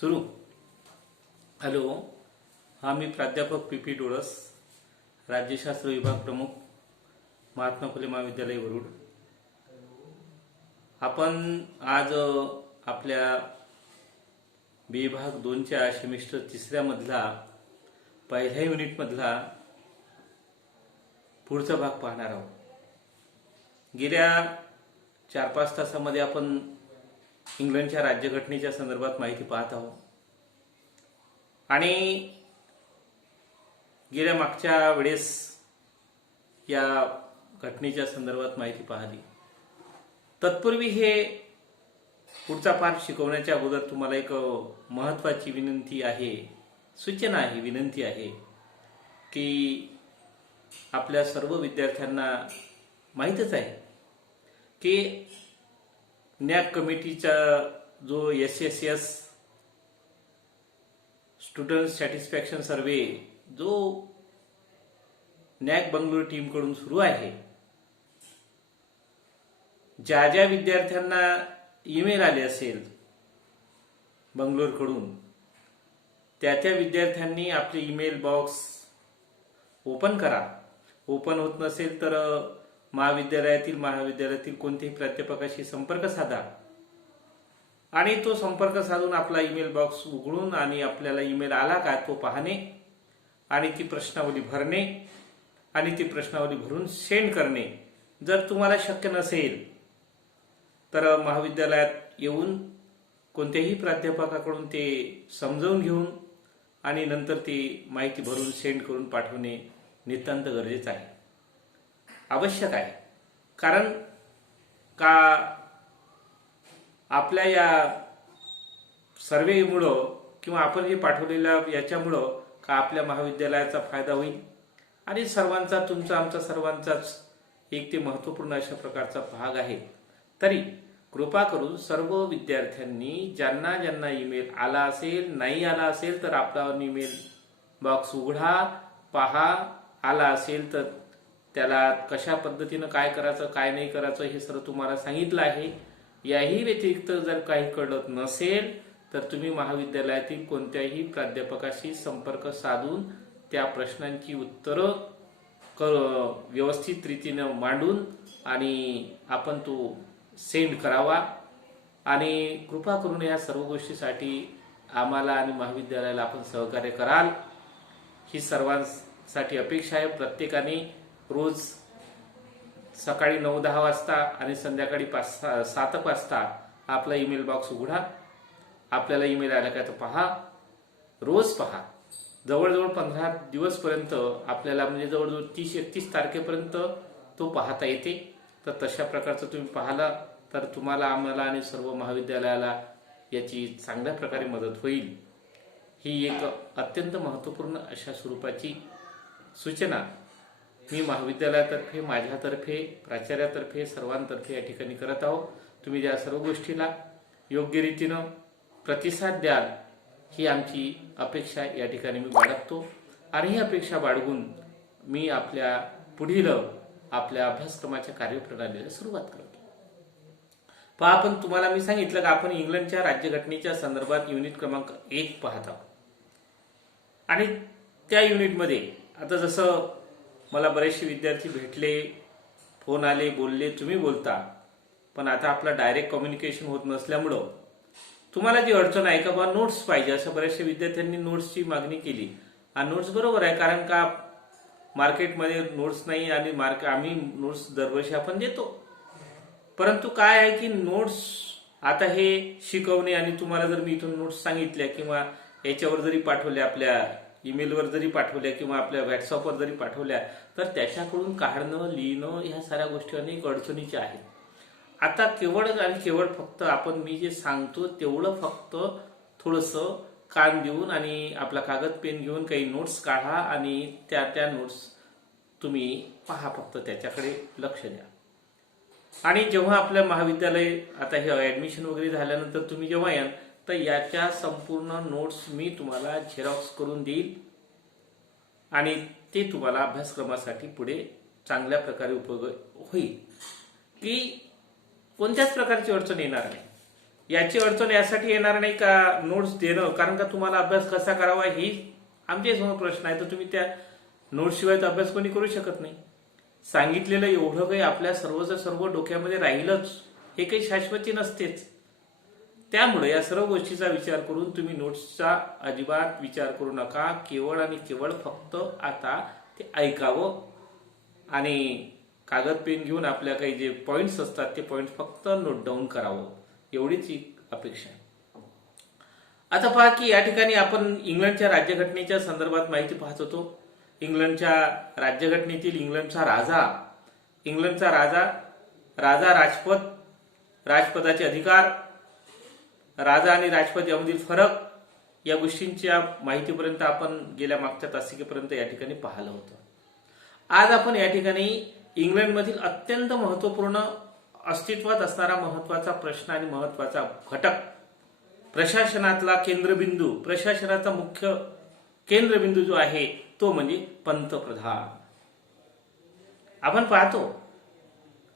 सुरू. हॅलो, हा मी प्राध्यापक पी डोळस, राज्यशास्त्र विभाग प्रमुख, महात्मा फुले महाविद्यालय वरुड. आपण आज आपल्या विभाग 2च्या सेमिस्टर 3 मधला पहिल्या युनिटमधला पुढचा भाग पाहणार आहोत. गेल्या 4-5 तासामध्ये आपण इंग्लंडच्या राज्यघटनेच्या संदर्भात माहिती पाहत आहोत आणि गेल्या मागच्या वेळेस या घटनेच्या संदर्भात माहिती पाहिली. तत्पूर्वी हे पुढचा पाठ शिकवण्याच्या अगोदर तुम्हाला एक महत्त्वाची विनंती आहे, सूचना आहे, विनंती आहे की आपल्या सर्व विद्यार्थ्यांना माहीतच आहे की नॅक कमिटीचा जो SSS स्टुडंट सॅटिस्फॅक्शन सर्वे जो नॅक बंगलोर टीमकडून सुरू आहे, ज्या ज्या विद्यार्थ्यांना ईमेल आले असेल बंगलोरकडून त्या विद्यार्थ्यांनी आपले ईमेल बॉक्स ओपन करा. ओपन होत नसेल तर महाविद्यालयातील कोणत्याही प्राध्यापकाशी संपर्क साधा आणि तो संपर्क साधून आपला ईमेल बॉक्स उघडून आणि आपल्याला ईमेल आला का तो पाहणे आणि ती प्रश्नावली भरणे आणि ती प्रश्नावली भरून सेंड करणे. जर तुम्हाला शक्य नसेल तर महाविद्यालयात येऊन कोणत्याही प्राध्यापकाकडून ते समजावून घेऊन आणि नंतर ती माहिती भरून सेंड करून पाठवणे नितांत गरजेचं आहे, आवश्यक आहे. कारण का आपल्या या सर्वेमुळं किंवा आपण जे पाठवलेल्या याच्यामुळं का आपल्या महाविद्यालयाचा फायदा होईल आणि सर्वांचा, तुमचा, आमचा सर्वांचाच एक ते महत्त्वपूर्ण अशा प्रकारचा भाग आहे. तरी कृपा करून सर्व विद्यार्थ्यांनी ज्यांना ज्यांना ईमेल आला असेल, नाही आला असेल तर आपला ईमेल बॉक्स उघडा, पहा. आला असेल तर त्याला कशा पद्धतीनं काय करायचं, काय नाही करायचं हे सर्व तुम्हाला सांगितलं आहे. याही व्यतिरिक्त जर काही कळत नसेल तर तुम्ही महाविद्यालयातील कोणत्याही प्राध्यापकाशी संपर्क साधून त्या प्रश्नांची उत्तरं व्यवस्थित रीतीनं मांडून आणि आपण तो सेंड करावा. आणि कृपा करून या सर्व गोष्टीसाठी आम्हाला आणि महाविद्यालयाला आपण सहकार्य कराल ही सर्वांसाठी अपेक्षा आहे. प्रत्येकाने रोज सकाळी 9-10 वाजता आणि संध्याकाळी 5-7 वाजता आपला ईमेल बॉक्स उघडा. आपल्याला ईमेल आला का तो पहा, रोज पहा. जवळजवळ 15 दिवसपर्यंत आपल्याला, म्हणजे जवळजवळ 30-31 तारखेपर्यंत तो पाहता येते. तर तशा प्रकारचं तुम्ही पाहिला तर तुम्हाला, आम्हाला आणि सर्व महाविद्यालयाला याची चांगल्या प्रकारे मदत होईल. ही एक अत्यंत महत्त्वपूर्ण अशा स्वरूपाची सूचना मी महाविद्यालयातर्फे, माझ्यातर्फे, प्राचार्यातर्फे, सर्वांतर्फे या ठिकाणी करत आहोत. तुम्ही या सर्व गोष्टीला योग्य रीतीनं प्रतिसाद द्याल ही आमची अपेक्षा या ठिकाणी मी बाळगतो आणि ही अपेक्षा बाळगून मी आपल्या पुढील आपल्या अभ्यासक्रमाच्या कार्यप्रणालीला सुरुवात करतो. पहा, आपण तुम्हाला मी सांगितलं की आपण इंग्लंडच्या राज्यघटनेच्या संदर्भात युनिट क्रमांक 1 पाहत आहोत आणि त्या युनिटमध्ये आता जसं मला बरेचसे विद्यार्थी भेटले, फोन आले, बोलले, तुम्ही बोलता, पण आता आपला डायरेक्ट कम्युनिकेशन होत नसल्यामुळं तुम्हाला जी अडचण आहे का बा नोट्स पाहिजे, अशा बऱ्याचशा विद्यार्थ्यांनी नोट्सची मागणी केली. आणि नोट्स बरोबर आहे, कारण का मार्केटमध्ये नोट्स नाही आणि आम्ही नोट्स दरवर्षी आपण देतो. परंतु काय आहे की नोट्स आता हे शिकवणे आणि तुम्हाला जर मी इथून नोट्स सांगितल्या किंवा याच्यावर जरी पाठवल्या, आपल्या ईमेलवर जरी पाठवल्या किंवा आपल्या व्हॉट्सअपवर जरी पाठवल्या तर त्याच्याकडून काढणं, लिहिणं ह्या साऱ्या गोष्टी अनेक अडचणीच्या आहेत. आता केवळ आणि केवळ फक्त आपण मी जे सांगतो तेवढं फक्त थोडंसं कान देऊन आणि आपला कागद पेन घेऊन काही नोट्स काढा आणि त्या नोट्स तुम्ही पहा, फक्त त्याच्याकडे लक्ष द्या. आणि जेव्हा आपल्या महाविद्यालय आता हे ॲडमिशन वगैरे झाल्यानंतर तुम्ही जेव्हा याल तर याच्या संपूर्ण नोट्स मी तुम्हाला झेरॉक्स करून देईल आणि ते तुम्हाला अभ्यासक्रमासाठी पुढे चांगल्या प्रकारे उपयोग होईल की कोणत्याच प्रकारची अडचण येणार नाही. याची अडचण यासाठी येणार नाही का नोट्स देणं, कारण का तुम्हाला अभ्यास कसा करावा ही आमच्या समोर प्रश्न आहे, तर तुम्ही त्या नोट्सशिवाय तर अभ्यास कोणी करू शकत नाही. सांगितलेलं एवढं काही आपल्या सर्वच सर्व डोक्यामध्ये राहीलच हे काही शाश्वती नसतेच. त्यामुळे या सर्व गोष्टीचा विचार करून तुम्ही नोट्सचा अजिबात विचार करू नका. केवळ आणि केवळ फक्त आता ते ऐकावं आणि कागद पेन घेऊन आपल्या काही जे पॉइंट्स असतात ते पॉइंट्स फक्त नोट डाऊन करावं, एवढीच ही अपेक्षा आहे. आता पहा की या ठिकाणी आपण इंग्लंडच्या राज्यघटनेच्या संदर्भात माहिती पाहत होतो. इंग्लंडच्या राज्यघटनेतील इंग्लंडचा राजा, राजपद, राजपदाचे अधिकार, राजा आणि राजपद यामधील फरक, या गोष्टींच्या माहितीपर्यंत आपण गेल्या मागच्या तासिकेपर्यंत या ठिकाणी पाहिलं होतं. आज आपण या ठिकाणी इंग्लंडमधील अत्यंत महत्वपूर्ण अस्तित्वात असणारा महत्वाचा प्रश्न आणि महत्वाचा घटक, प्रशासनातला केंद्रबिंदू, प्रशासनाचा मुख्य केंद्रबिंदू जो आहे तो म्हणजे पंतप्रधान. आपण पाहतो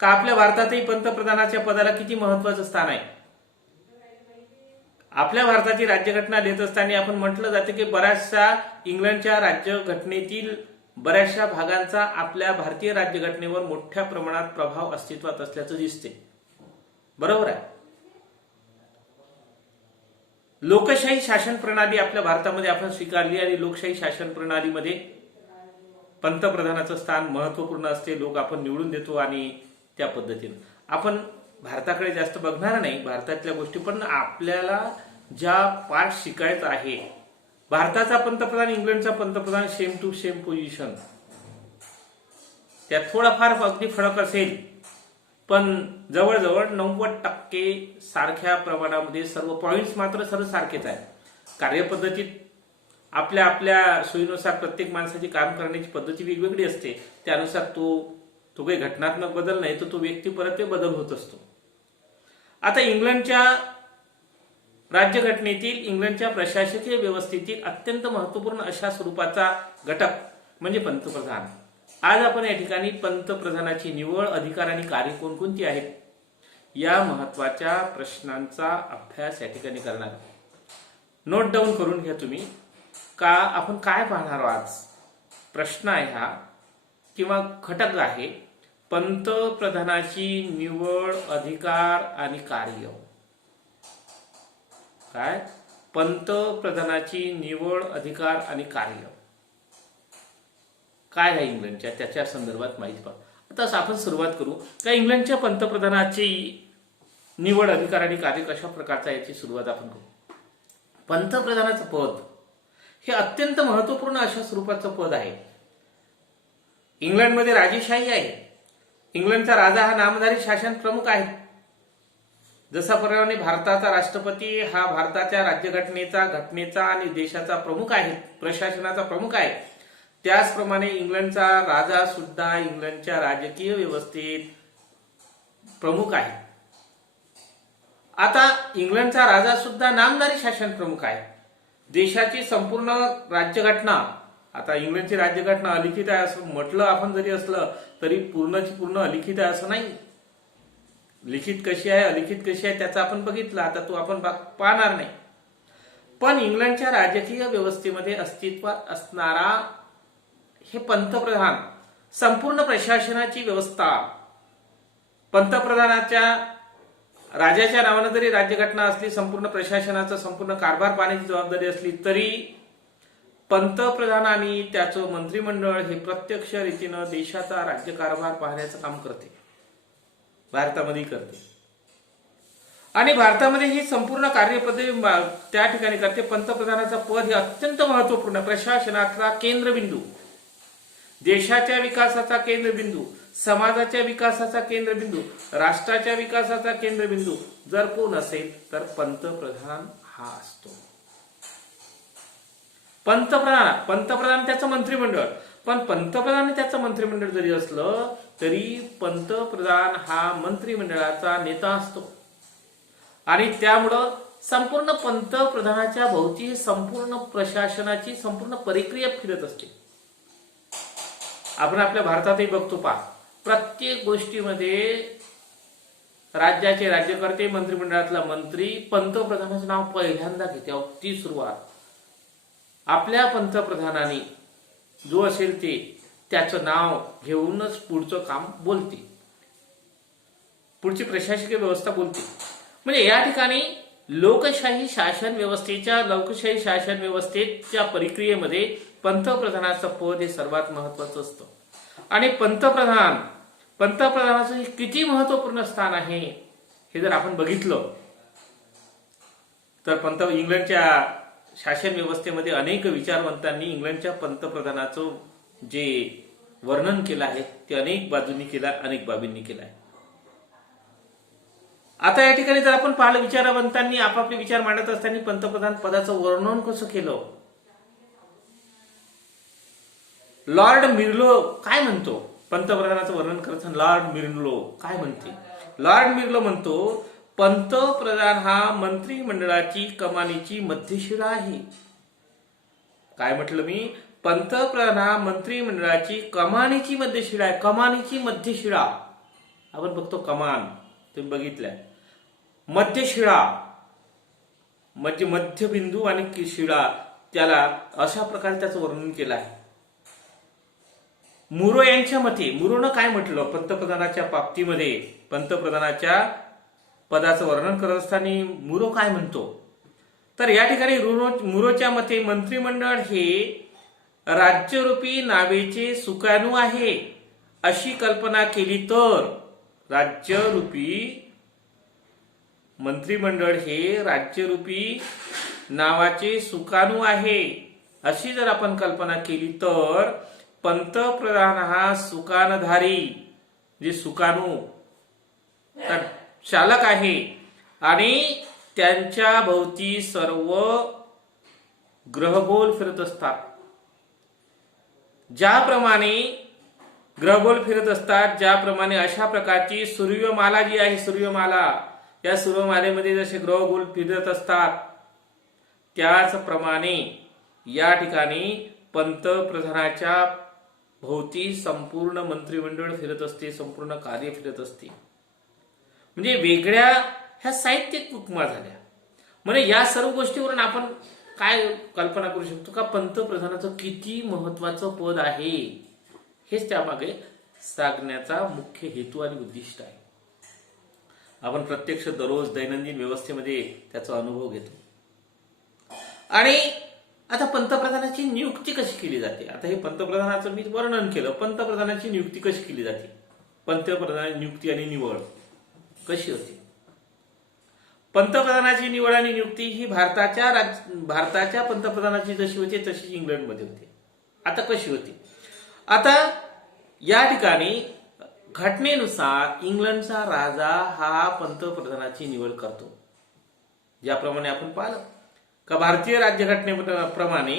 का आपल्या भारतातही पंतप्रधानाच्या पदाला किती महत्वाचं स्थान आहे. आपल्या भारताची राज्यघटना लिहित असताना आपण म्हटलं जातं की बऱ्याचशा इंग्लंडच्या राज्यघटनेतील बऱ्याचशा भागांचा आपल्या भारतीय राज्यघटनेवर मोठ्या प्रमाणात प्रभाव अस्तित्वात असल्याचं दिसते. बरोबर आहे. लोकशाही शासन प्रणाली आपल्या भारतामध्ये आपण स्वीकारली आणि लोकशाही शासन प्रणालीमध्ये पंतप्रधानाचं स्थान महत्वपूर्ण असते. लोक आपण निवडून देतो आणि त्या पद्धतीने आपण भारताकडे जास्त बघणार नाही भारतातल्या गोष्टी, पण आपल्याला ज्या पाठ शिकायचं आहे, भारताचा पंतप्रधान इंग्लंडचा पंतप्रधान सेम टू सेम पोझिशन, त्यात थोडाफार अगदी फरक असेल पण जवळजवळ 90% सारख्या प्रमाणामध्ये सर्व पॉइंट्स मात्र सर्व सारखेच आहेत. कार्यपद्धतीत आपल्या आपल्या सोयीनुसार प्रत्येक माणसाची काम करण्याची पद्धती वेगवेगळी असते. त्यानुसार तो काही घटनात्मक बदल नाही, तर तो व्यक्ती परत बदल होत असतो. आता इंग्लंडच्या राज्यघटनेतील इंग्लंडच्या प्रशासकीय व्यवस्थेतील अत्यंत महत्वपूर्ण अशा स्वरूपाचा घटक म्हणजे पंतप्रधान. आज आपण या ठिकाणी पंतप्रधानाची निवड, अधिकार आणि कार्य कोणकोणती आहेत या महत्वाच्या प्रश्नांचा अभ्यास या ठिकाणी करणार. नोट डाऊन करून घ्या तुम्ही का आपण काय पाहणार आहोत. आज प्रश्न आहे हा किंवा घटक आहे पंतप्रधानाची निवड, अधिकार आणि कार्य. काय? पंतप्रधानाची निवड, अधिकार आणि कार्य काय आहे इंग्लंडच्या, त्याच्या संदर्भात माहिती पाहू. आता आपण सुरुवात करू का इंग्लंडच्या पंतप्रधानाची निवड, अधिकार आणि कार्य कशा प्रकारचा याची सुरुवात आपण करू. पंतप्रधानाचं पद हे अत्यंत महत्वपूर्ण अशा स्वरूपाचं पद आहे. इंग्लंडमध्ये राजेशाही आहे. इंग्लंडचा राजा हा नामधारी शासन प्रमुख आहे. जसा प्रमाणे भारताचा राष्ट्रपती हा भारताच्या घटनेचा आणि देशाचा प्रमुख आहे, प्रशासनाचा प्रमुख आहे, त्याचप्रमाणे इंग्लंडचा राजा सुद्धा इंग्लंडच्या राजकीय व्यवस्थेत प्रमुख आहे. आता इंग्लंडचा राजा सुद्धा नामधारी शासन प्रमुख आहे. देशाची संपूर्ण राज्यघटना, आता इंग्लंडची राज्यघटना अलिखित आहे असं म्हटलं आपण जरी असलं तरी पूर्णची पूर्ण अलिखित आहे असं नाही. लिखित कशी आहे, अलिखित कशी आहे त्याचा आपण बघितलं, आता तो आपण पाहणार नाही. पण इंग्लंडच्या राजकीय व्यवस्थेमध्ये अस्तित्वात असणारा हे पंतप्रधान, संपूर्ण प्रशासनाची व्यवस्था, पंतप्रधानाच्या राजाच्या नावानं जरी राज्यघटना असली, संपूर्ण प्रशासनाचा संपूर्ण कारभार पाहण्याची जबाबदारी असली तरी पंतप्रधान आणि त्याचं मंत्रिमंडळ हे प्रत्यक्ष रीतीनं देशाचा राज्यकारभार पाहण्याचं काम करते, भारतामध्ये करते. आणि भारतामध्ये ही संपूर्ण कार्यपद्धती त्या ठिकाणी करते. पंतप्रधानाचा पद हे अत्यंत महत्वपूर्ण, प्रशासनातला केंद्रबिंदू, देशाच्या विकासाचा केंद्रबिंदू, समाजाच्या विकासाचा केंद्रबिंदू, राष्ट्राच्या विकासाचा केंद्रबिंदू जर कोण असेल तर पंतप्रधान हा असतो. पंतप्रधान त्याचं मंत्रिमंडळ, पण पंतप्रधान त्याचं मंत्रिमंडळ जरी असलं तरी पंतप्रधान हा मंत्रिमंडळाचा नेता असतो. आणि त्यामुळं संपूर्ण पंतप्रधानाच्या भोवती संपूर्ण प्रशासनाची संपूर्ण प्रक्रिया फिरत असते. आपण आपल्या भारतातही बघतो पहा, प्रत्येक गोष्टीमध्ये राज्याचे राज्यकर्ते, मंत्रिमंडळातला मंत्री पंतप्रधानाचं नाव पहिल्यांदा घेते. ती सुरुवात आपल्या पंतप्रधानांनी जो असेल ते त्याचं नाव घेऊनच पुढचं काम बोलते, पुढची प्रशासकीय व्यवस्था बोलते. म्हणजे या ठिकाणी लोकशाही शासन व्यवस्थेच्या प्रक्रियेमध्ये पंतप्रधानाचं पद हे सर्वात महत्वाचं असतं. आणि पंतप्रधानाचं हे किती महत्वपूर्ण स्थान आहे हे जर आपण बघितलं तर इंग्लंडच्या शासन व्यवस्थेमध्ये अनेक विचारवंतांनी इंग्लंडच्या पंतप्रधानाचं जे वर्णन केलं आहे ते अनेक बाजूंनी केलं, अनेक बाबींनी केलं आहे. आता या ठिकाणी जर आपण पाहिलं, विचारवंतांनी आपापले विचार मांडत असताना पंतप्रधान पदाचं वर्णन कसं केलं. लॉर्ड मिर्लो काय म्हणतो पंतप्रधानाचं वर्णन करताना? लॉर्ड मिर्लो काय म्हणते? लॉर्ड मिर्लो म्हणतो, पंतप्रधान हा मंत्रिमंडळाची कमानीची मध्यशिळा आहे. काय म्हटलं मी? पंतप्रधान हा मंत्रिमंडळाची कमानीची मध्यशिळा आहे. कमानीची मध्यशिळा आपण बघतो, कमान तुम्ही बघितलंय, मध्यशिळा म्हणजे मध्यबिंदू आणि शिळा, त्याला अशा प्रकारे त्याचं वर्णन केलं आहे. मुरो यांच्या मते, मुरोनं काय म्हटलं पंतप्रधानाच्या बाबतीमध्ये, पंतप्रधानाच्या पदाचं वर्णन करत असताना मुरो काय म्हणतो? तर या ठिकाणी मुरोच्या मते मंत्रिमंडळ हे राज्यरूपी नावेचे सुकाणू आहे अशी कल्पना केली तर, राज्यरूपी मंत्रिमंडळ हे राज्यरूपी नावाचे सुकाणू आहे अशी जर आपण कल्पना केली तर पंतप्रधान हा सुकानधारी, जे सुकाणू चालक आहे आणि त्यांच्या भोवती सर्व ग्रहगोल फिरत असतात. ज्याप्रमाणे ग्रहगोल फिरत असतात, ज्याप्रमाणे अशा प्रकारची सूर्यमाला जी आहे, सूर्यमाला, या सूर्यमालेमध्ये जसे ग्रहगोल फिरत असतात त्याचप्रमाणे या ठिकाणी पंतप्रधानाच्या भोवती संपूर्ण मंत्रिमंडळ फिरत असते, संपूर्ण कार्य फिरत असते. म्हणजे वेगळ्या ह्या साहित्यिक उपमा झाल्या. म्हणजे या सर्व गोष्टीवरून आपण काय कल्पना करू शकतो का पंतप्रधानाचं किती महत्वाचं पद आहे, हेच त्यामागे सांगण्याचा मुख्य हेतू आणि उद्दिष्ट आहे. आपण प्रत्यक्ष दररोज दैनंदिन व्यवस्थेमध्ये त्याचा अनुभव घेतो. आणि आता पंतप्रधानाची नियुक्ती कशी केली जाते? आता हे पंतप्रधानाचं मी वर्णन केलं, पंतप्रधानाची नियुक्ती कशी केली जाते? पंतप्रधानाची नियुक्ती आणि निवड कशी होती? पंतप्रधानाची निवड आणि नियुक्ती ही भारताच्या पंतप्रधानाची जशी होती तशी इंग्लंडमध्ये होती. आता कशी होती? आता या ठिकाणी घटनेनुसार इंग्लंडचा राजा हा पंतप्रधानाची निवड करतो. ज्याप्रमाणे आपण पाहिलं का भारतीय राज्यघटनेप्रमाणे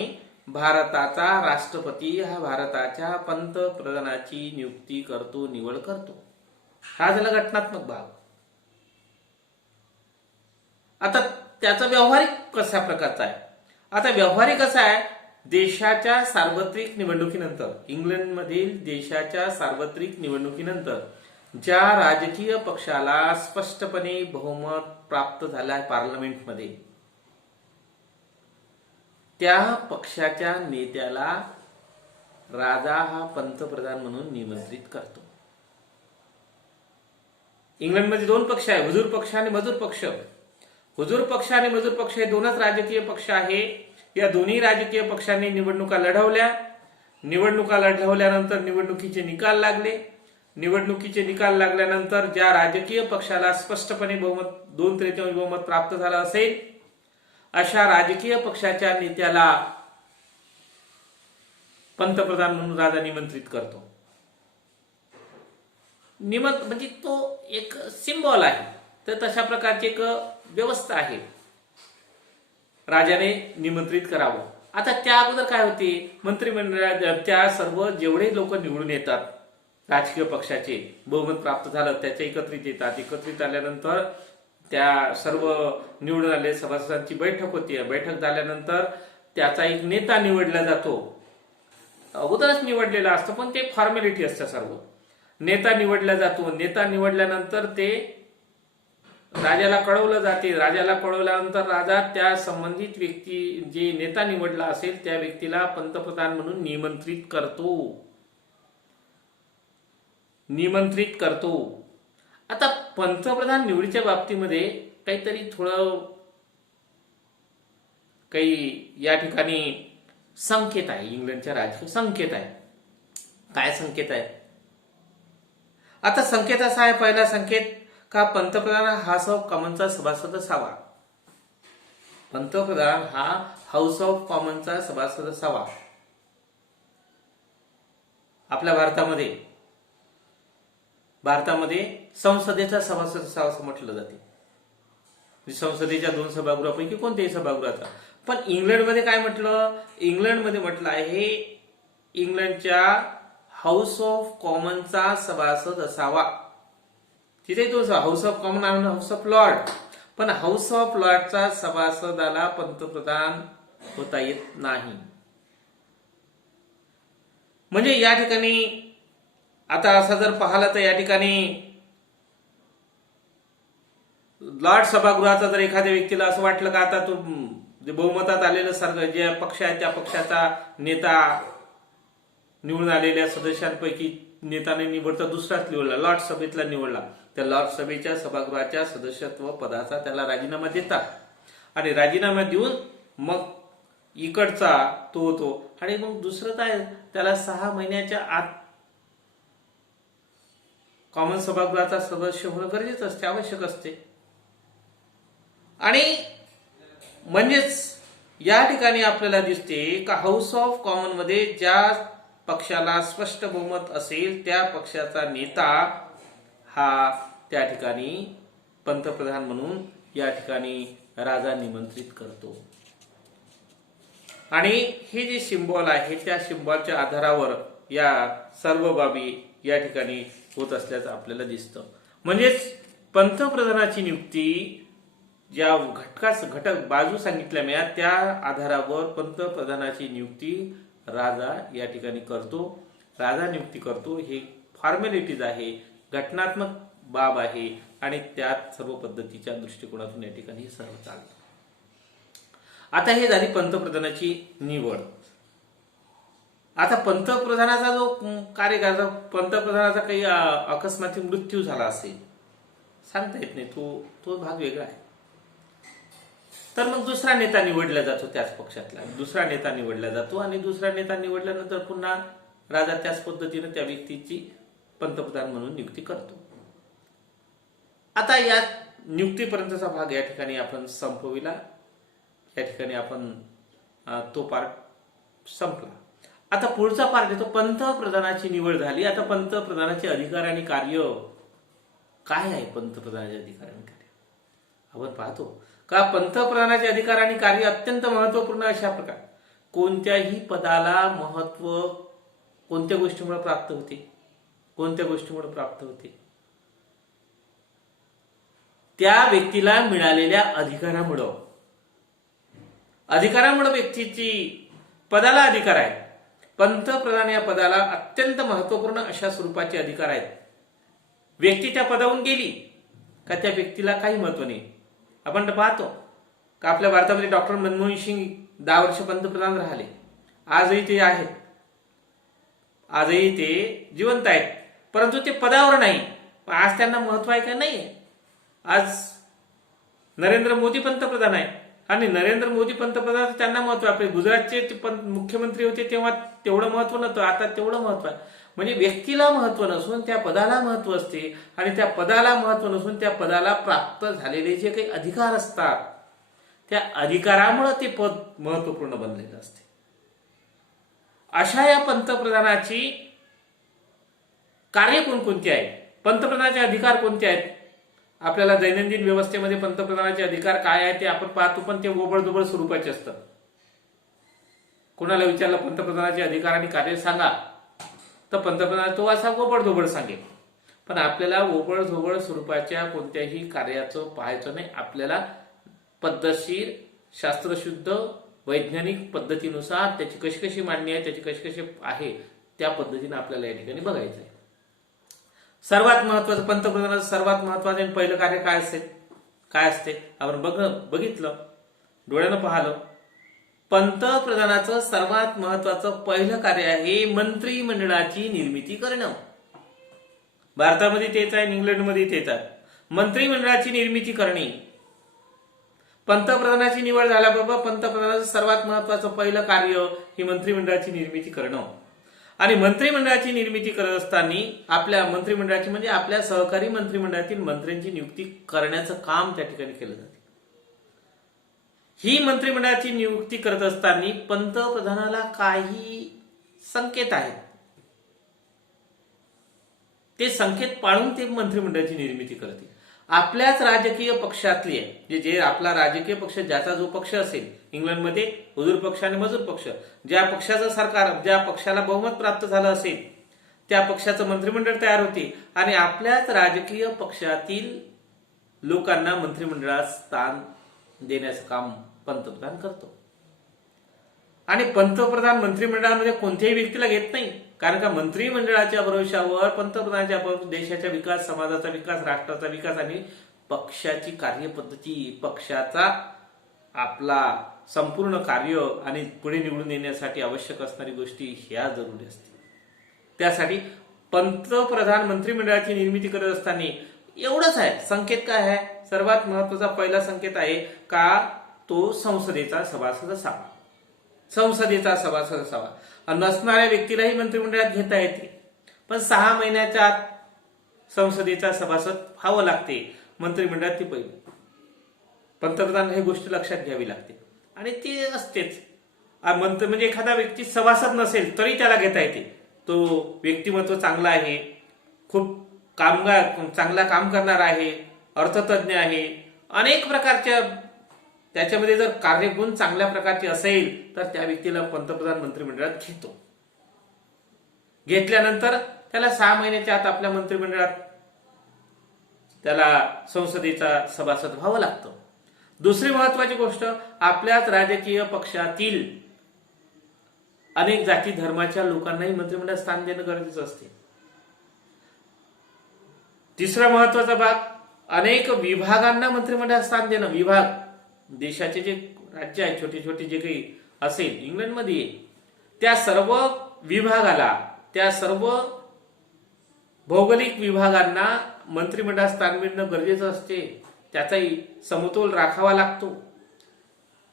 भारताचा राष्ट्रपती हा भारताच्या पंतप्रधानाची नियुक्ती करतो, निवड करतो. हा झाला घटनात्मक भाग. आता त्याचा व्यावहारिक कशा प्रकारचा आहे? आता व्यावहारिक कसा आहे? देशाच्या सार्वत्रिक निवडणुकीनंतर, इंग्लंडमधील देशाच्या सार्वत्रिक निवडणुकीनंतर ज्या राजकीय पक्षाला स्पष्टपणे बहुमत प्राप्त झालं आहे पार्लमेंटमध्ये, त्या पक्षाच्या नेत्याला राजा हा पंतप्रधान म्हणून निमंत्रित करतो. इंग्लंडमध्ये दोन पक्ष आहे, हुजूर पक्ष आणि मजूर पक्ष. हुजूर पक्ष आणि मजूर पक्ष हे दोनच राजकीय पक्ष आहे. या दोन्ही राजकीय पक्षांनी निवडणुका लढवल्या. निवडणुका लढवल्यानंतर निवडणुकीचे निकाल लागले. निवडणुकीचे निकाल लागल्यानंतर ज्या राजकीय पक्षाला स्पष्टपणे बहुमत, 2/3 बहुमत प्राप्त झालं असेल, अशा राजकीय पक्षाच्या नेत्याला पंतप्रधान म्हणून राजा निमंत्रित करतो. म्हणजे तो एक सिम्बॉल आहे. तर तशा प्रकारची एक व्यवस्था आहे, राजाने निमंत्रित करावं. आता त्या अगोदर काय होते? मंत्रिमंडळात त्या सर्व जेवढे लोक निवडून येतात राजकीय पक्षाचे, बहुमत प्राप्त झालं त्याचे एकत्रित येतात. एकत्रित आल्यानंतर त्या सर्व निवडून आले सभासदांची बैठक होती. बैठक झाल्यानंतर त्याचा एक नेता निवडला जातो. अगोदरच निवडलेला असतो, पण ते फॉर्मॅलिटी असतं. सर्व नेता निवडला जातो. नेता निवडल्यानंतर ते राजाला कळवलं जाते. राजाला कळवल्यानंतर राजा त्या संबंधित व्यक्ती जे नेता निवडला असेल त्या व्यक्तीला पंतप्रधान म्हणून निमंत्रित करतो. आता पंतप्रधान निवडीच्या बाबतीमध्ये काहीतरी थोडं काही या ठिकाणी संकेत आहे. इंग्लंडच्या राजकीय संकेत आहे. काय संकेत आहे? आता संकेत असा आहे, पहिला संकेत का पंतप्रधान हा हाऊस ऑफ कॉमनचा सभासद असावा. पंतप्रधान हा हाऊस ऑफ कॉमनचा सभासद असावा. आपल्या भारतामध्ये संसदेचा सभासद असावा असं म्हटलं जाते. संसदेच्या 2 सभागृहापैकी कोणत्याही सभागृहाचा. पण इंग्लंडमध्ये काय म्हटलं? इंग्लंडमध्ये म्हटलं आहे इंग्लंडच्या हाऊस ऑफ कॉमनचा सभासद असावा. तिथे तो हाऊस ऑफ कॉमन आणि हाऊस ऑफ लॉर्ड. पण हाऊस ऑफ लॉर्डचा सभासदाला पंतप्रधान होता येत नाही. म्हणजे या ठिकाणी आता असं जर पाहिलं तर या ठिकाणी लॉर्ड सभागृहाचा जर एखाद्या व्यक्तीला असं वाटलं का आता तो जे बहुमतात आलेलं सारखं जे पक्ष आहे त्या पक्षाचा नेता निवडून आलेल्या सदस्यांपैकी नेताने निवडता दुसराच निवडला, लॉर्ड सभेतला निवडला, त्या लॉर्ड सभेच्या सभागृहाच्या सदस्यत्व पदाचा त्याला राजीनामा देतात. आणि राजीनामा देऊन मग इकडचा तो होतो. आणि मग दुसरं काय, त्याला 6 महिन्याच्या आत कॉमन सभागृहाचा सदस्य होणं गरजेचं असते, आवश्यक असते. आणि म्हणजेच या ठिकाणी आपल्याला दिसते का हाऊस ऑफ कॉमन मध्ये ज्या पक्षाला स्पष्ट बहुमत असेल त्या पक्षाचा नेता हा त्या ठिकाणी पंतप्रधान म्हणून या ठिकाणी राजा निमंत्रित करतो. आणि हे जे सिंबॉल आहे त्या सिंबॉलच्या आधारावर या सर्व बाबी या ठिकाणी होत असल्याचं आपल्याला दिसतं. म्हणजेच पंतप्रधानाची नियुक्ती ज्या घटक बाजू सांगितल्या मी त्या आधारावर पंतप्रधानाची नियुक्ती राजा या ठिकाणी करतो. राजा नियुक्ती करतो. हे फॉर्मॅलिटीज आहे, घटनात्मक बाब आहे आणि त्यात सर्व पद्धतीच्या दृष्टिकोनातून या ठिकाणी सर्व चालतं. आता हे झाली पंतप्रधानाची निवड. आता पंतप्रधानाचा जो कार्यकाळ, पंतप्रधानाचा काही अकस्मात मृत्यू झाला असेल सांगता येत नाही, तो भाग वेगळा आहे. तर मग दुसरा नेता निवडला जातो त्याच पक्षातला, दुसरा नेता निवडला जातो आणि दुसरा नेता निवडल्यानंतर पुन्हा राजा त्याच पद्धतीने त्या व्यक्तीची पंतप्रधान म्हणून नियुक्ती करतो. आता या नियुक्तीपर्यंतचा भाग या ठिकाणी आपण संपविला. या ठिकाणी आपण तो पार्ट संपला. आता पुढचा पार्ट येतो, पंतप्रधानाची निवड झाली. आता पंतप्रधानाचे अधिकार आणि कार्य काय आहे? पंतप्रधानाचे अधिकार आणि कार्य आपण पाहतो का पंतप्रधानाचे अधिकार आणि कार्य अत्यंत महत्वपूर्ण अशा प्रकार. कोणत्याही पदाला महत्व कोणत्या गोष्टीमुळे प्राप्त होते? कोणत्या गोष्टीमुळे प्राप्त होते? त्या व्यक्तीला मिळालेल्या अधिकारामुळे व्यक्तीची पदाला अधिकार आहे. पंतप्रधान या पदाला अत्यंत महत्वपूर्ण अशा स्वरूपाचे अधिकार आहेत. व्यक्ती त्या पदावरून गेली का त्या व्यक्तीला काही महत्व नाही. आपण पाहतो का आपल्या भारतामध्ये डॉक्टर मनमोहन सिंग 10 वर्ष पंतप्रधान राहिले. आजही ते आहेत, आजही ते जिवंत आहेत, परंतु ते पदावर नाही. आज त्यांना महत्व आहे का? नाही. आज नरेंद्र मोदी पंतप्रधान आहे आणि नरेंद्र मोदी पंतप्रधान त्यांना महत्व आहे. गुजरातचे मुख्यमंत्री होते तेव्हा तेवढं महत्व नव्हतं, आता तेवढं महत्व आहे. म्हणजे व्यक्तीला महत्व नसून त्या पदाला महत्व असते आणि त्या पदाला महत्व नसून त्या पदाला प्राप्त झालेले जे काही अधिकार असतात त्या अधिकारामुळे ते पद महत्वपूर्ण बनलेलं असते. अशा या पंतप्रधानाची कार्य कोणकोणती आहेत? पंतप्रधानाचे अधिकार कोणते आहेत? आपल्याला दैनंदिन व्यवस्थेमध्ये पंतप्रधानाचे अधिकार काय आहे ते आपण पाहतो, पण ते ओबळधोबळ स्वरूपाचे असतात. कोणाला विचारलं पंतप्रधानाचे अधिकार आणि कार्य सांगा तर पंतप्रधान तो असा ओबळधोबळ सांगेल. पण आपल्याला ओबळधोबळ स्वरूपाच्या कोणत्याही कार्याचं पाहायचं नाही. आपल्याला पद्धतशीर, शास्त्रशुद्ध, वैज्ञानिक पद्धतीनुसार त्याची कशी कशी मांडणी आहे, त्याची कशी कशी आहे त्या पद्धतीने आपल्याला या ठिकाणी बघायचं आहे. सर्वात महत्वाचं पंतप्रधानाचं सर्वात महत्वाचं पहिलं कार्य काय असेल? काय असते आपण बघितलं, डोळ्यानं पाहिलं. पंतप्रधानाचं सर्वात महत्वाचं पहिलं कार्य आहे मंत्रिमंडळाची निर्मिती करणं. भारतामध्ये तेच आहे, इंग्लंडमध्ये तेच आहे. मंत्रिमंडळाची निर्मिती करणे. पंतप्रधानाची निवड झाल्याबरोबर पंतप्रधानाचं सर्वात महत्वाचं पहिलं कार्य ही मंत्रिमंडळाची निर्मिती करणं. आणि मंत्रिमंडळाची निर्मिती करत असताना आपल्या मंत्रिमंडळाची म्हणजे आपल्या सहकारी मंत्रिमंडळातील मंत्र्यांची नियुक्ती करण्याचं काम त्या ठिकाणी केलं जाते. ही मंत्रिमंडळाची नियुक्ती करत असताना पंतप्रधानाला काही संकेत आहेत, ते संकेत पाळून ते मंत्रिमंडळाची निर्मिती करते. आपल्याच राजकीय पक्षातले जे आपला राजकीय पक्ष, ज्याचा जो पक्ष असेल, इंग्लंडमध्ये हुजूर पक्ष आणि मजूर पक्ष, ज्या पक्षाचं सरकार, ज्या पक्षाला बहुमत प्राप्त झालं असेल त्या पक्षाचं मंत्रिमंडळ तयार होते आणि आपल्याच राजकीय पक्षातील लोकांना मंत्रिमंडळात स्थान देण्याचं काम पंतप्रधान करतो. आणि पंतप्रधान मंत्रिमंडळामध्ये कोणत्याही व्यक्तीला घेत नाही, कारण का मंत्रिमंडळाच्या भरोशावर, पंतप्रधानाच्या देशाचा विकास, समाजाचा विकास, राष्ट्राचा विकास आणि पक्षाची कार्यपद्धती, पक्षाचा आपला संपूर्ण कार्य आणि पुढे निवडून येण्यासाठी आवश्यक असणारी गोष्टी ह्या जरुरी असतील. त्यासाठी पंतप्रधान मंत्रिमंडळाची निर्मिती करत असताना एवढंच आहे, संकेत काय आहे, सर्वात महत्वाचा पहिला संकेत आहे का तो संसदेचा सभासद असावा. संसदेचा सभासद असावा. नसणाऱ्या व्यक्तीलाही मंत्रिमंडळात घेता येते, पण 6 महिन्याच्या आत संसदेचा सभासद व्हावं लागते मंत्रिमंडळात. ती पहिली पंतप्रधान ही गोष्ट लक्षात घ्यावी लागते आणि ती असतेच. म्हणजे एखादा व्यक्ती सभासद नसेल तरी त्याला घेता येते. तो व्यक्तिमत्व चांगला आहे, खूप चांगला काम करणारा आहे, अर्थतज्ञ आहे, अनेक प्रकारच्या त्याच्यामध्ये जर कार्यगुण चांगल्या प्रकारचे असेल तर त्या व्यक्तीला पंतप्रधान मंत्रिमंडळात घेतो. घेतल्यानंतर त्याला 6 महिन्याच्या आत आपल्या मंत्रिमंडळात त्याला संसदेचा सभासद व्हावं लागतं. दुसरी महत्वाची गोष्ट, आपल्याच राजकीय पक्षातील अनेक जाती धर्माच्या लोकांनाही मंत्रिमंडळात स्थान देणं गरजेचं असते. तिसरा महत्वाचा भाग, अनेक विभागांना मंत्रिमंडळात स्थान देणं. विभाग, देशाचे जे राज्य आहे, छोटे छोटे जे काही असेल इंग्लंडमध्ये, त्या सर्व विभागाला, त्या सर्व भौगोलिक विभागांना मंत्रिमंडळात स्थान मिळणं गरजेचं असते. त्याचाही समतोल राखावा लागतो,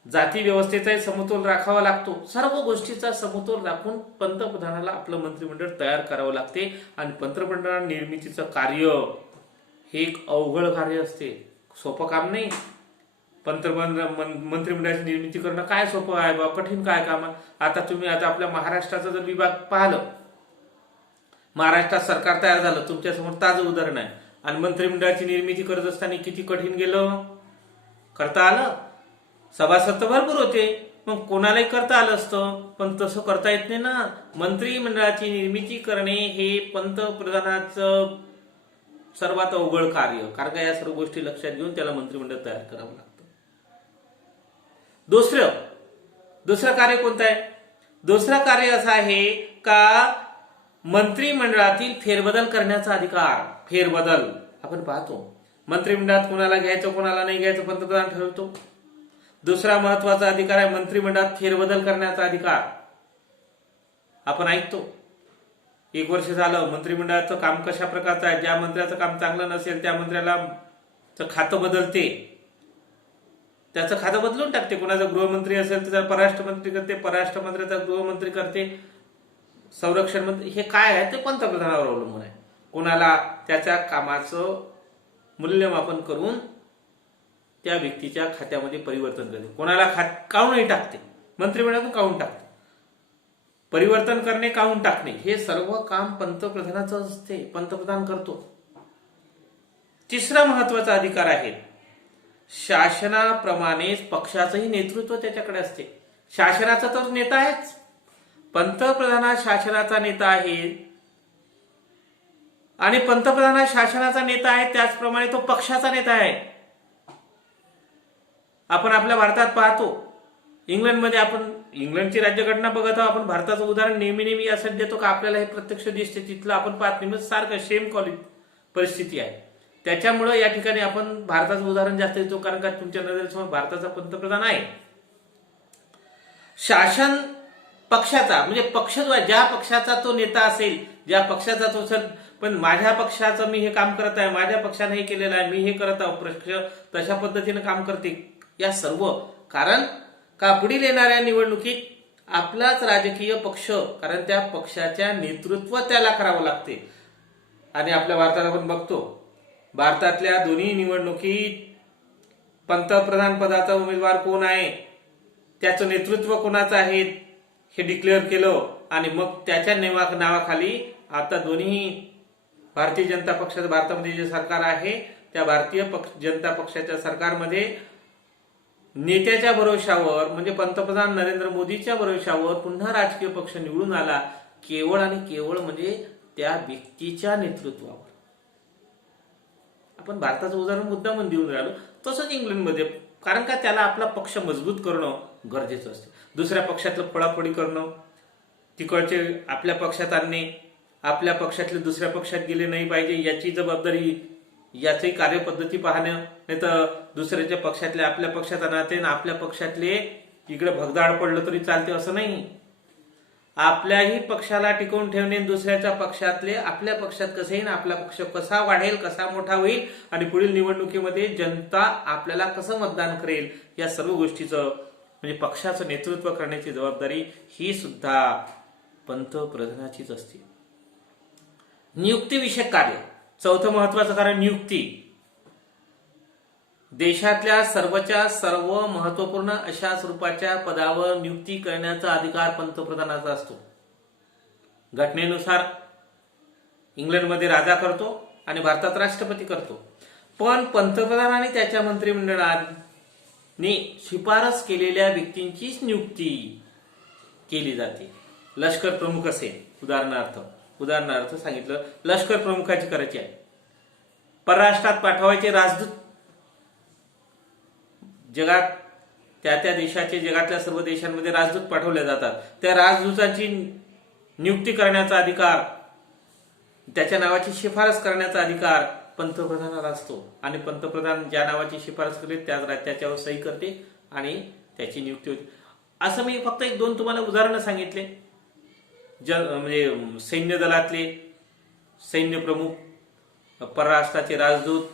जाती व्यवस्थेचाही समतोल राखावा लागतो. सर्व गोष्टीचा समतोल राखून पंतप्रधानाला आपलं मंत्रिमंडळ तयार करावं लागते. आणि पंतप्रधान निर्मितीचं कार्य हे एक अवघड कार्य असते, सोपं काम नाही. मंत्रिमंडळाची निर्मिती करणं काय सोपं आहे बा, कठीण काय काम आहे. आता तुम्ही आपल्या महाराष्ट्राचा जर विभाग पाहिलं, महाराष्ट्रात सरकार तयार झालं, तुमच्या समोर ताजं उदाहरण आहे. आणि मंत्रिमंडळाची निर्मिती करत असताना किती कठीण गेलं, करता आलं. सभासद तर भरपूर होते, मग कोणालाही करता आलं असतं, पण तसं करता येत नाही ना. मंत्रिमंडळाची निर्मिती करणे हे पंतप्रधानाचं सर्वात अवघड कार्य, कारण का या सर्व गोष्टी लक्षात घेऊन त्याला मंत्रिमंडळ तयार करावं लागतं. दुसरं कार्य कोणतं आहे? दुसरं कार्य असं आहे का मंत्रिमंडळातील फेरबदल करण्याचा अधिकार. फेरबदल आपण पाहतो, मंत्रिमंडळात कोणाला घ्यायचं कोणाला नाही घ्यायचं पंतप्रधान ठरवतो. दुसरा महत्वाचा अधिकार आहे मंत्रिमंडळात फेरबदल करण्याचा अधिकार. आपण ऐकतो 1 वर्ष झालं मंत्रिमंडळाचं काम कशा प्रकारचं आहे, ज्या मंत्र्याचं काम चांगलं नसेल त्या मंत्र्याला खातं बदलते, त्याचं खातं बदलून टाकते. कोणाचा गृहमंत्री असेल तर परराष्ट्र मंत्री करते, परराष्ट्र मंत्र्याचा गृहमंत्री करते, संरक्षण मंत्री. हे काय आहे ते पंतप्रधानावर अवलंबून आहे. कोणाला त्याच्या कामाचं मूल्यमापन करून त्या व्यक्तीच्या खात्यामध्ये परिवर्तन करते, कोणाला काढूनही टाकते, मंत्रिमंडळातून काढून टाकते. परिवर्तन करणे, काढून टाकणे हे सर्व काम पंतप्रधानाचं असते, पंतप्रधान करतो. तिसरा महत्वाचा अधिकार आहे, शासनाप्रमाणेच पक्षाचंही नेतृत्व त्याच्याकडे असते. शासनाचा तर नेता आहेच, पंतप्रधान हा शासनाचा नेता आहे आणि पंतप्रधान हा शासनाचा नेता आहे, त्याचप्रमाणे तो पक्षाचा नेता आहे. आपण आपल्या भारतात पाहतो, इंग्लंडमध्ये आपण इंग्लंडची राज्यघटना बघत आहोत, आपण भारताचं उदाहरण नेहमी असं देतो का आपल्याला हे प्रत्यक्ष दिसते, तिथलं आपण पाहत नाही. सारखं सेम परिस्थिती आहे. त्याच्यामुळं या ठिकाणी आपण भारताचं उदाहरण जास्त देतो, कारण का तुमच्या नजरेसमोर भारताचा पंतप्रधान आहे. शासन पक्षाचा म्हणजे पक्ष जो आहे, ज्या पक्षाचा तो नेता असेल, ज्या पक्षाचा तो असेल, पण माझ्या पक्षाचं मी हे काम करत आहे, माझ्या पक्षाने हे केलेलं आहे, मी हे करत आहोत, पक्ष तशा पद्धतीने काम करते. या सर्व कारण का पुढील येणाऱ्या निवडणुकीत आपलाच राजकीय पक्ष, कारण त्या पक्षाच्या नेतृत्व त्याला करावं लागते. आणि आपल्या भारतात आपण बघतो, भारतातल्या दोन्ही निवडणुकीत पंतप्रधान पदाचा उमेदवार कोण आहे, त्याचं नेतृत्व कोणाचं आहे हे डिक्लेअर केलं, आणि मग त्याच्या नावाखाली आता दोन्ही भारतीय जनता पक्षाचं भारतामध्ये जे सरकार आहे, त्या भारतीय जनता पक्षाच्या सरकारमध्ये नेत्याच्या भरोशावर म्हणजे पंतप्रधान नरेंद्र मोदीच्या भरोशावर पुन्हा राजकीय पक्ष निवडून आला, केवळ आणि केवळ म्हणजे त्या व्यक्तीच्या नेतृत्वावर. आपण भारताचं उदाहरण मुद्दामून देऊन राहिलो. तसंच इंग्लंडमध्ये, कारण का त्याला आपला पक्ष मजबूत करणं गरजेचं असते. दुसऱ्या पक्षातलं पळापळी करणं, तिकडचे आपल्या पक्षात आणणे, आपल्या पक्षातले दुसऱ्या पक्षात गेले नाही पाहिजे याची जबाबदारी, याची कार्यपद्धती पाहणं, नाही तर दुसऱ्याच्या पक्षातले आपल्या पक्षात आणायचे आणि आपल्या पक्षातले इकडे भगदाड पडलं तरी चालते असं नाही. आपल्याही पक्षाला टिकवून ठेवणे, दुसऱ्याच्या पक्षातले आपल्या पक्षात कसे येईल, आपला पक्ष कसा वाढेल, कसा मोठा होईल आणि पुढील निवडणुकीमध्ये जनता आपल्याला कसं मतदान करेल, या सर्व गोष्टीचं म्हणजे पक्षाचं नेतृत्व करण्याची जबाबदारी ही सुद्धा पंतप्रधानाचीच असते. नियुक्तीविषयक कार्य, चौथं महत्वाचं कार्य नियुक्ती. देशातल्या सर्वच्या सर्व महत्वपूर्ण अशा स्वरूपाच्या पदावर नियुक्ती करण्याचा अधिकार पंतप्रधानाचा असतो. घटनेनुसार इंग्लंडमध्ये राजा करतो आणि भारतात राष्ट्रपती करतो, पण पंतप्रधान आणि त्याच्या मंत्रिमंडळाने शिफारस केलेल्या व्यक्तींचीच नियुक्ती केली जाते. लष्कर प्रमुख असेल, उदाहरणार्थ सांगितलं, लष्कर प्रमुखाची करायची आहे, परराष्ट्रात पाठवायचे राजदूत, जगात त्या देशाचे, जगातल्या सर्व देशांमध्ये राजदूत पाठवले जातात, त्या राजदूताची नियुक्ती करण्याचा अधिकार, त्याच्या नावाची शिफारस करण्याचा अधिकार पंतप्रधानाला असतो. आणि पंतप्रधान ज्या नावाची शिफारस करते त्याच्यावर सही करते आणि त्याची नियुक्ती होते. असं मी फक्त एक दोन तुम्हाला उदाहरणं सांगितले. म्हणजे सैन्य दलातले सैन्य प्रमुख, परराष्ट्राचे राजदूत,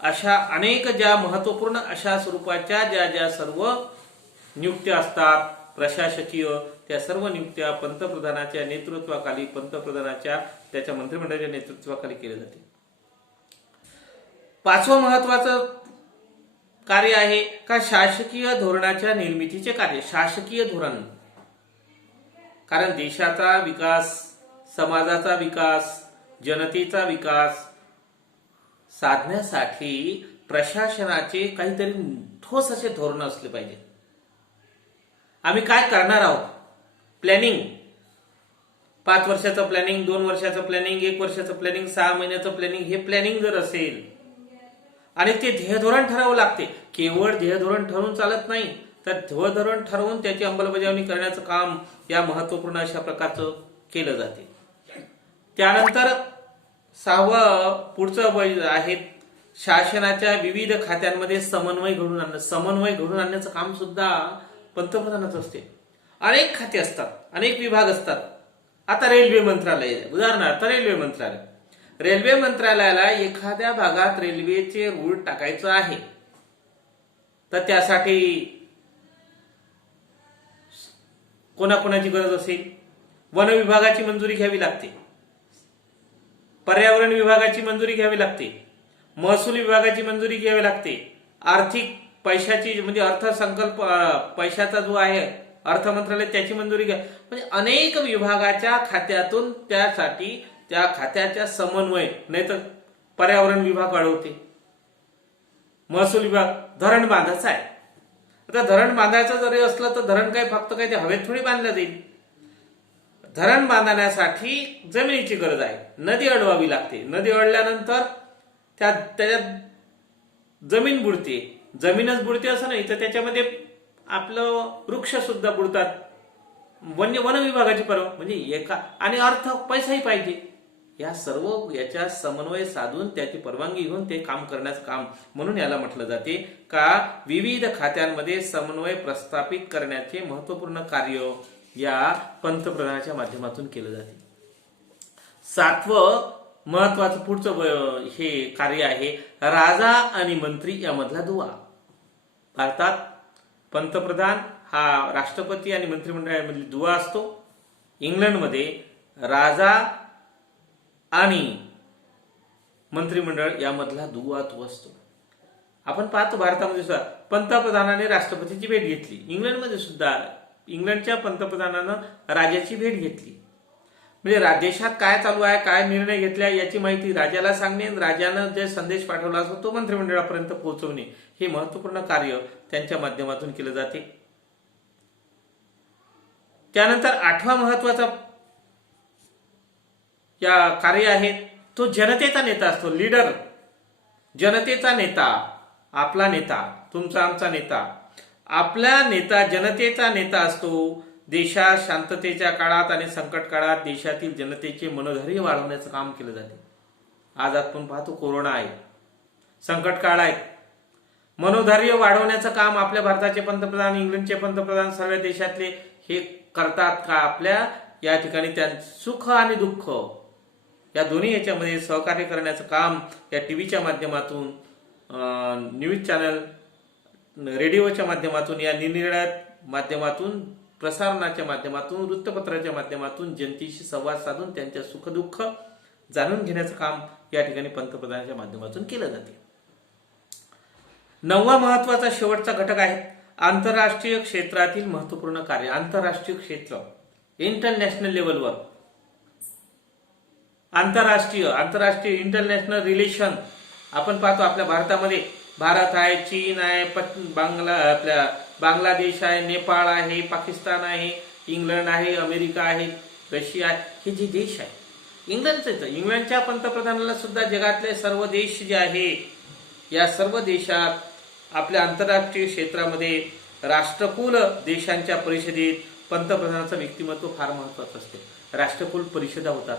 अशा अनेक ज्या महत्वपूर्ण अशा स्वरूपाच्या ज्या सर्व नियुक्त्या असतात प्रशासकीय, त्या सर्व नियुक्त्या पंतप्रधानाच्या नेतृत्वाखाली, पंतप्रधानाच्या त्याच्या मंत्रिमंडळाच्या नेतृत्वाखाली केल्या जाते. पाचवं महत्वाचं कार्य आहे का शासकीय धोरणाच्या निर्मितीचे कार्य. शासकीय धोरण, कारण देशाचा विकास, समाजाचा विकास, जनतेचा विकास साधण्यासाठी प्रशासनाचे काहीतरी ठोस असे धोरण असले पाहिजे. आम्ही काय करणार आहोत, प्लॅनिंग, 5 वर्षाचं प्लॅनिंग, 2 वर्षाचं प्लॅनिंग, 1 वर्षाचं प्लॅनिंग, 6 महिन्याचं प्लॅनिंग, हे प्लॅनिंग जर असेल आणि ते ध्येयधोरण ठरावं लागते. केवळ ध्येयधोरण ठरवून चालत नाही, तर ध्येयधोरण ठरवून त्याची अंमलबजावणी करण्याचं काम या महत्वपूर्ण अशा प्रकारचं केलं जाते. त्यानंतर 6वं पुढचं आहे शासनाच्या विविध खात्यांमध्ये समन्वय घडवून आणणं. समन्वय घडवून आणण्याचं काम सुद्धा पंतप्रधानाचं असते. अनेक खाते असतात, अनेक विभाग असतात. आता रेल्वे मंत्रालय, उदाहरणार्थ रेल्वे मंत्रालयाला एखाद्या भागात रेल्वेचे रूळ टाकायचं आहे, तर त्यासाठी कोणाकोणाची गरज असेल, वन विभागाची मंजुरी घ्यावी लागते, पर्यावरण विभागाची मंजुरी घ्यावी लागते, महसूल विभागाची मंजुरी घ्यावी लागते, आर्थिक पैशाची म्हणजे अर्थसंकल्प पैशाचा जो आहे अर्थ मंत्रालय त्याची मंजुरी घ्या. म्हणजे अनेक विभागाच्या खात्यातून त्यासाठी त्या खात्याच्या समन्वय, नाही तर पर्यावरण विभाग वाढवते, महसूल विभाग धरण बांधायचं आहे. आता धरण बांधायचं जरी असलं तर धरण काय फक्त काय ते हवेत थोडी बांधलं जाईल. धरण बांधण्यासाठी जमिनीची गरज आहे, नदी अडवावी लागते. नदी अडल्यानंतर त्याच्यात जमीन बुडते. जमीनच बुडते असं नाही, तर त्याच्यामध्ये आपलं वृक्ष सुद्धा बुडतात. वन विभागाची परवा म्हणजे आणि अर्थ पैसाही पाहिजे. या सर्व याच्या समन्वय साधून त्याची परवानगी घेऊन ते काम करण्याचं काम म्हणून याला म्हटलं जाते का विविध खात्यांमध्ये समन्वय प्रस्थापित करण्याचे महत्वपूर्ण कार्य या पंतप्रधानाच्या माध्यमातून केलं जाते. 7वं महत्वाचं पुढचं हे कार्य आहे राजा आणि मंत्री यामधला दुवा. भारतात पंतप्रधान हा राष्ट्रपती आणि मंत्रिमंडळामधली दुवा असतो. इंग्लंडमध्ये राजा आणि मंत्रिमंडळ यामधला दुवा तो असतो. आपण पाहतो भारतामध्ये सुद्धा पंतप्रधानाने राष्ट्रपतीची भेट घेतली. इंग्लंडमध्ये सुद्धा इंग्लंडच्या पंतप्रधानानं राजाची भेट घेतली. म्हणजे देशात काय चालू आहे, काय निर्णय घेतला याची माहिती राजाला सांगणे, राजानं जे संदेश पाठवला असतो तो मंत्रिमंडळापर्यंत पोहोचवणे, हे महत्वपूर्ण कार्य त्यांच्या माध्यमातून केलं जाते. त्यानंतर 8वा महत्वाचा या कार्य आहे तो जनतेचा नेता असतो. लीडर, जनतेचा नेता, आपला नेता, तुमचा आमचा नेता. आपला नेता जनतेचा नेता असतो. देशात शांततेच्या काळात आणि संकट काळात देशातील जनतेचे मनोधैर्य वाढवण्याचं काम केलं जाते. आज आपण पाहतो कोरोना आहे, संकट काळ आहे. मनोधैर्य वाढवण्याचं काम आपल्या भारताचे पंतप्रधान, इंग्लंडचे पंतप्रधान, सर्व देशातले हे करतात का आपल्या या ठिकाणी त्या सुख आणि दुःख या दोन्ही याच्यामध्ये सहकार्य करण्याचं काम या टीव्हीच्या माध्यमातून, न्यूज चॅनल, रेडिओच्या माध्यमातून, या निरनिराळ्या माध्यमातून, प्रसारणाच्या माध्यमातून, वृत्तपत्राच्या माध्यमातून जनतेशी संवाद साधून त्यांच्या सुखदुःख जाणून घेण्याचं काम या ठिकाणी पंतप्रधानाच्या माध्यमातून केलं जाते. 9वा महत्वाचा शेवटचा घटक आहे आंतरराष्ट्रीय क्षेत्रातील महत्वपूर्ण कार्य. आंतरराष्ट्रीय क्षेत्र, इंटरनॅशनल लेवलवर आंतरराष्ट्रीय इंटरनॅशनल रिलेशन आपण पाहतो. आपल्या भारतामध्ये भारत आहे, चीन आहे, आपल्या बांगलादेश आहे, नेपाळ आहे, पाकिस्तान आहे, इंग्लंड आहे, अमेरिका आहे, रशिया आहे. हे जे देश आहे, इंग्लंडच्या पंतप्रधानाला सुद्धा जगातले सर्व देश जे आहे या सर्व देशात आपल्या आंतरराष्ट्रीय क्षेत्रामध्ये राष्ट्रकुल देशांच्या परिषदेत पंतप्रधानाचं व्यक्तिमत्व फार महत्वाचं असते. राष्ट्रकुल परिषदा होतात,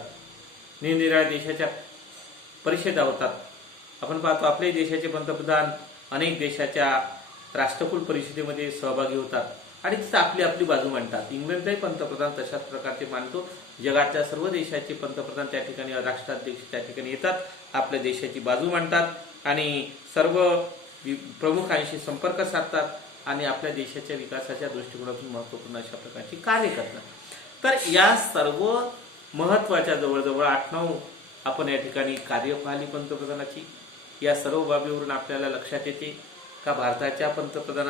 निरनिराळ्या देशाच्या परिषदा होतात. आपण पाहतो आपले देशाचे पंतप्रधान अनेक देशाच्या राष्ट्रकुल परिषदेमध्ये सहभागी होतात आणि तिथं आपली आपली बाजू मांडतात. इंग्लंडचाही पंतप्रधान तशाच प्रकारचे मांडतो. जगातल्या सर्व देशाचे पंतप्रधान त्या ठिकाणी, राष्ट्राध्यक्ष त्या ठिकाणी येतात, आपल्या देशाची बाजू मांडतात आणि सर्व प्रमुखांशी संपर्क साधतात आणि आपल्या देशाच्या विकासाच्या दृष्टिकोनातून महत्वपूर्ण अशा प्रकारची कार्य करतात. तर या सर्व महत्वाच्या जवळजवळ 8-9 आपण या ठिकाणी कार्य पाहिली पंतप्रधानाची. या सर्व बाबीवरून आपल्याला लक्षात येते का भारताच्या पंतप्रधानाची